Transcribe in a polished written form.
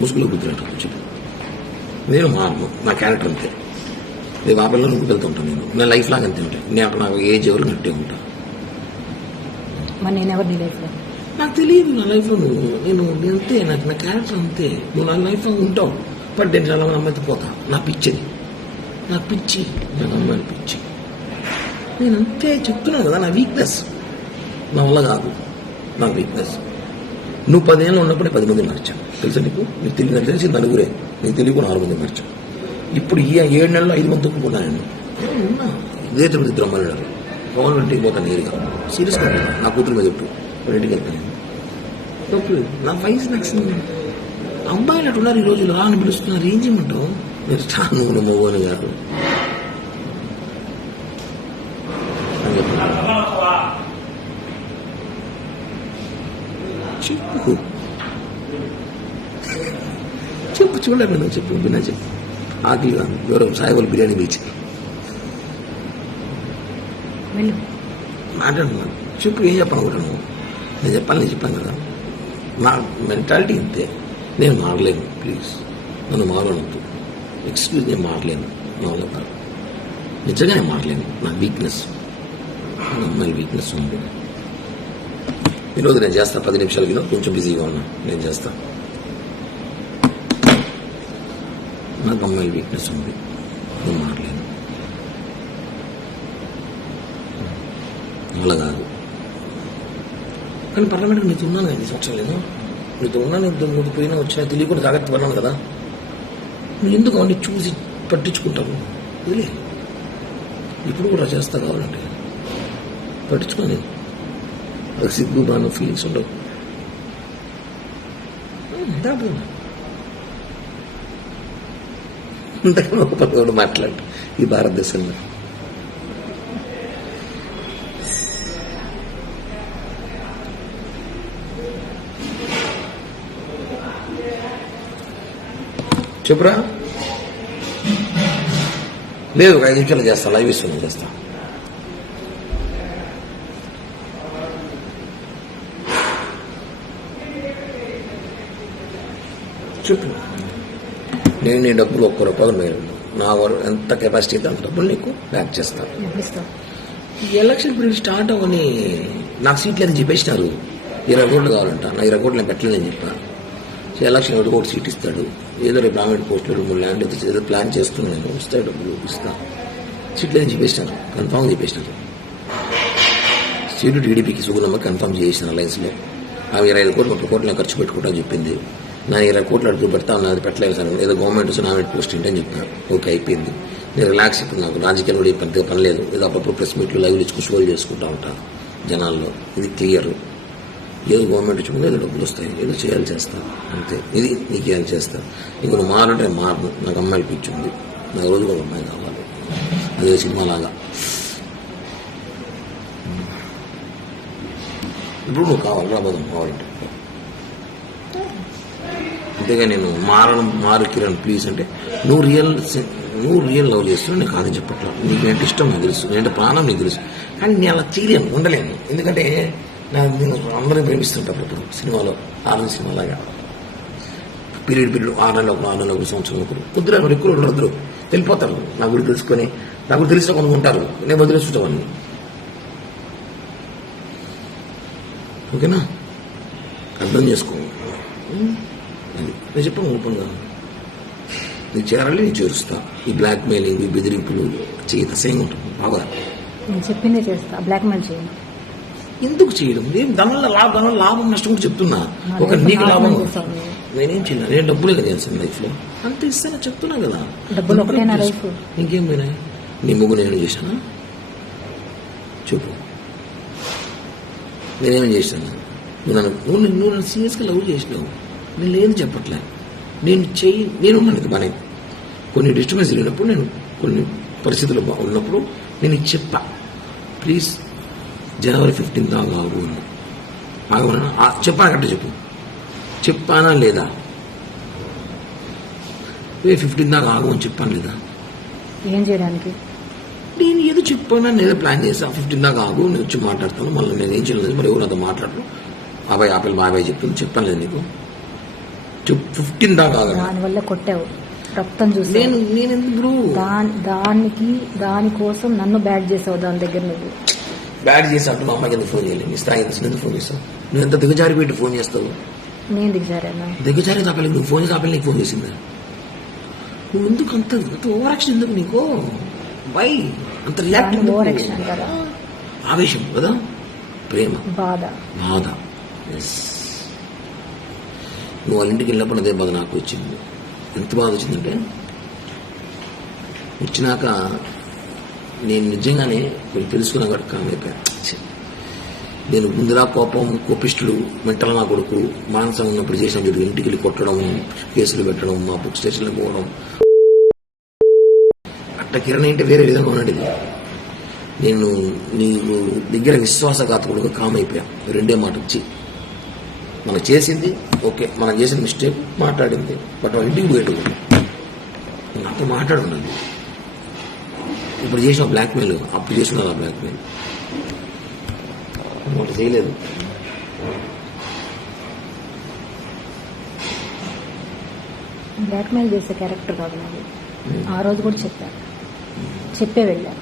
ముసుగులో గుర్తున్నట్టు చెప్పు. నేను మారను, నా క్యారెక్టర్ అంతే. రేపు ఆ పిల్లలు నువ్వు వెళ్తుంటాను. నా లైఫ్ లాగా అంతే ఉంటాయి. నేను నాకు ఏజ్ ఎవరు నట్టే ఉంటా. నాకు తెలియదు నా లైఫ్లో నేను అంతే. నాకు నా క్యారెక్టర్ అంతే. నువ్వు నా లైఫ్లో ఉంటావు. బట్ నేను చాలా అమ్మాయితో పోతా. నా పిచ్చిది, నా పిచ్చి, నాకు అమ్మాయిని పిచ్చి. నేను అంతే చెప్తున్నాను కదా. నా వీక్నెస్ నా వల్ల కాదు. నా వీక్నెస్. నువ్వు 10 ఏళ్ళు ఉన్నప్పుడే 10 మంది మార్చాను తెలుసా నీకు. నీకు తెలిసి నలుగురే, నీకు తెలియకు 4 మంది మార్చాను. ఇప్పుడు ఈ 7 నెలల్లో 5 మంది తొక్కున్నా నేను ఉన్నా. ఇదే తిరుపతి బ్రహ్మణుడు గవర్నమెంట్కి పోతాను నేరుగా. సీరియస్గా నా కూతురు మీద చెప్పు. ఇంటికి వెళ్తాను. తప్పు నా వయసు నాకు అబ్బాయిలు అటు ఉన్నారు ఈ రోజులు. అని పిలుస్తున్నారు. ఏం చేయమంటావు? మీరు చాలా మోగోని గారు చెప్పు చెప్పు. చూడలేదు నువ్వు చెప్పు. బిన్నా చెప్పు. ఆకలిగా ఎవరో సాయిబాబు బిర్యానీ బీచ్ మాట్లాడుతున్నాను. చెప్పు. ఏం చెప్పాలనుకుంటాను? నేను చెప్పాను కదా. నా మెంటాలిటీ ఇంతే. నేను మారలేను. ప్లీజ్ నన్ను మారవద్దు. ఎక్స్క్యూజ్, నేను మారలేను. నా వల్ల కాదు. నిజంగానే మారలేను. నా వీక్నెస్, నా అమ్మాయి వీక్నెస్ ఉంది. ఈరోజు నేను చేస్తాను 10 నిమిషాలకి. కొంచెం బిజీగా ఉన్నా. నేను చేస్తాను. నాకు అమ్మాయి వీక్నెస్ ఉంది. నేను మారలేను. అలా కాదు. కానీ పార్లమెంట్కి నీతో ఉన్నాను కదా 5 సంవత్సరాలు. నేను నీతో ఉన్నాను. నువ్వు పోయినా వచ్చినా తెలియకుండా జాగ్రత్త పడినాను కదా. నువ్వు ఎందుకు అవన్నీ చూసి పట్టించుకుంటావు? వదిలే. ఇప్పుడు కూడా చేస్తా కావాలంటే పట్టించుకొని అది సిగ్గు బాగా ఫీలింగ్స్ ఉండవు. అంతకన్నా ఒక 10 మాట్లాడు ఈ భారతదేశంలో. చెప్పురా. లేదు, ఒక 5 నిమిషాలు చేస్తా. లైవ్ ఇస్తున్నా, చేస్తా. చెప్పు. నేను నీ డబ్బులు 1 రూపాయలు మేలు. నా ఎంత కెపాసిటీ అయితే అంత డబ్బులు నీకు బ్యాక్ చేస్తాను. ఈ ఎలక్షన్ పీరియడ్ స్టార్ట్ అవ్వని నాకు సీట్లు అని చెప్పేసినారు. 20 కోట్లు కావాలంట. నా 20 కోట్లు నేను పెట్టలేదని చెప్పాను. ఎలక్షన్ ఒకటి కోటి సీట్ ఇస్తాడు. ఏదో రేపు గవర్నమెంట్ పోస్టులు 3 ల్యాండ్ ఏదో ప్లాన్ చేస్తున్నాను. నేను వస్తాయి డబ్బులు ఇస్తాను. సీట్లు అని చెప్పేసినారు. కన్ఫామ్ చెప్పేసినారు. సీటు టీడీపీకి సుగుణమ్మ కన్ఫామ్ చేసిన అలయన్స్లో. ఆమె 25 కోట్లు 30 కోట్లు నేను ఖర్చు పెట్టుకుంటా అని చెప్పింది. నా 20 కోట్లు అడుగు పెడతా అది పెట్టలేదు సార్. ఏదో గవర్నమెంట్ వచ్చి నామినేట్ పోస్ట్ ఏంటని చెప్పాను. ఓకే, అయిపోయింది. నేను రిలాక్స్ ఇప్పుడు. నాకు రాజకీయాలు కూడా పెద్దగా పని లేదు. ఏదో అప్పుడప్పుడు ప్రెస్ మీట్లు లైవ్లు ఇచ్చుకుని షోలు చేసుకుంటా ఉంటాను జనాల్లో. ఇది క్లియర్. ఏదో గవర్నమెంట్ వచ్చి ముందు ఏదో డబ్బులు వస్తాయి. ఏదో చేయాలి చేస్తా అంతే. ఇది నీకు ఏం చేస్తా. ఇంక నువ్వు మారంటే మారను. నాకు అమ్మాయిలు పిచ్చింది. నాకు రోజు కూడా అమ్మాయి కావాలి. అదే సినిమాలాగా. ఇప్పుడు నువ్వు కావాలి రాబోదాం కావాలంటే. అంతేగా నేను మారు కిరణ్ ప్లీజ్ అంటే నువ్వు రియల్ లవ్ చేస్తున్నావు. నేను కాదని చెప్పట్లా. నీకు ఏంటి ఇష్టం నాకు తెలుసు. నేనంటే ప్రాణం నీకు తెలుసు. కానీ నేను అలా చేయలేను, ఉండలేను. ఎందుకంటే నేను అందరినీ ప్రేమిస్తుంటాను. ఇప్పుడు సినిమాలో ఆనంద్ సినిమాలాగా పీరియడ్ 6 నెలలకు 6 నెలలకు సంవత్సరం ఒకరు కుదిరే ఎక్కువ అందరూ వెళ్ళిపోతారు. నా గురించి తెలుసుకొని నా గురించి తెలిసిన కొన్ని ఉంటారు. నేను వదిలేస్తుంటామని. ఓకేనా? అర్థం చేసుకో. అది నేను చెప్పాను ఓపెన్గా. నీకు చేరాలి, నేను చేరుస్తా. ఈ బ్లాక్ మెయిలింగ్, ఈ బెదిరింపులు చేయదు. అసహ్యంగా ఉంటుంది బాగా. నేను చెప్పిందే చేస్తా. బ్లాక్ మెయిల్ చేయండి. ఎందుకు చేయడం? దానివల్ల లాభం నష్టం కూడా చెప్తున్నా. ఒక నీకు లాభం నేనేం చేయలేదు. నేను డబ్బులే కదా చేస్తాను లైఫ్లో. అంత ఇస్తాను చెప్తున్నా కదా. డబ్బులు ఒకటేనా లైఫ్? ఇంకేం పోయినాయి? నీ ముగ్గు నేను చేశానా? చెప్పు. నేనేమేం చేశాను? నువ్వు నన్ను సీరియస్గా లవ్ చేసినావు. నేను లేదు చెప్పట్లే. నేనున్నాను బాగా. కొన్ని డిస్టర్బెన్స్ లేనప్పుడు, నేను కొన్ని పరిస్థితులు ఉన్నప్పుడు నేను చెప్పా. ప్లీజ్ జనవరి 15 దాకా ఆగు. ఆగమన్నా చెప్పాను కట్ట చెప్పు. చెప్పానా లేదా? 15 దాకా ఆగు అని చెప్పాను లేదా? ఏం చేయడానికి? నేను ఏదో చెప్పాను. నేను ఏదో ప్లాన్ చేశాను. 15 దాకా ఆగు, నేను వచ్చి మాట్లాడతాను. మళ్ళీ నేను ఏం చేయలేదు. మరి ఎవరు నాతో మాట్లాడరు. బాబాయ్ ఆపిల్ బాబాయ్ చెప్తుంది. చెప్పాను లేదు నీకు? చెప్పు 15 దాకా ఆగను. దానివల్ల కొట్టావు, రక్తం చూసి నేను ఎందుకు బ్రో దానికోసం నన్ను బ్యాడ్ చేసావు దాని దగ్గర నువ్వు. బ్యాడ్ చేసి అంటూ మా అమ్మాయికి ఎందుకు ఫోన్ చేయలేదు? నీ స్థాయి ఎందుకు ఫోన్ చేస్తావు? నువ్వు ఎంత దిగజారి పెట్టి ఫోన్ చేస్తావు? నేను దిగజారానా? దిగజారి తప్పలేదు. నువ్వు ఫోన్ చేసి ఆపలేదు, నీకు ఫోన్ చేసిందా? నువ్వు ఎందుకు అంత ఓవర్ యాక్షన్ ఎందుకు నీకు? వై అంత రియాక్ట్? ఓవర్ యాక్షన్ అంటారా? ఆవేశం కదా, ప్రేమ, బాధ. ఎస్. నువ్వు వాళ్ళ ఇంటికి వెళ్ళినప్పుడు అదే బాధ నాకు వచ్చింది. ఎంత బాధ వచ్చిందంటే, వచ్చినాక నేను నిజంగానే కొంచెం తెలుసుకున్నా కూడా కామైపోయా. నేను ముందులా కోపిష్టుడు, మెంటల్ నా కొడుకు, మానసం ఉన్నప్పుడు చేసిన చూడు, ఇంటికి వెళ్ళి కొట్టడం, కేసులు పెట్టడం, మా బుక్ స్టేషన్లో పోవడం, అట్ట కిరణ్ అంటే వేరే విధంగా ఉన్నాడు. నేను నీకు దగ్గర విశ్వాసఘాతకుడుగా కామైపోయా. రెండే మాట వచ్చి మనం చేసింది ఓకే, మనం చేసిన మిస్టేక్ మాట్లాడింది, బట్ వాళ్ళ ఇంటికి పోయేటప్పుడు నాతో మాట్లాడున్నాను. ఇప్పుడు చేసిన బ్లాక్మెయిల్, అప్పుడు చేసిన బ్లాక్మెయిల్ ఒకటి చేయలేదు. బ్లాక్మెయిల్ చేసే క్యారెక్టర్ కాదు నాది. ఆ రోజు కూడా చెప్పే వెళ్ళా.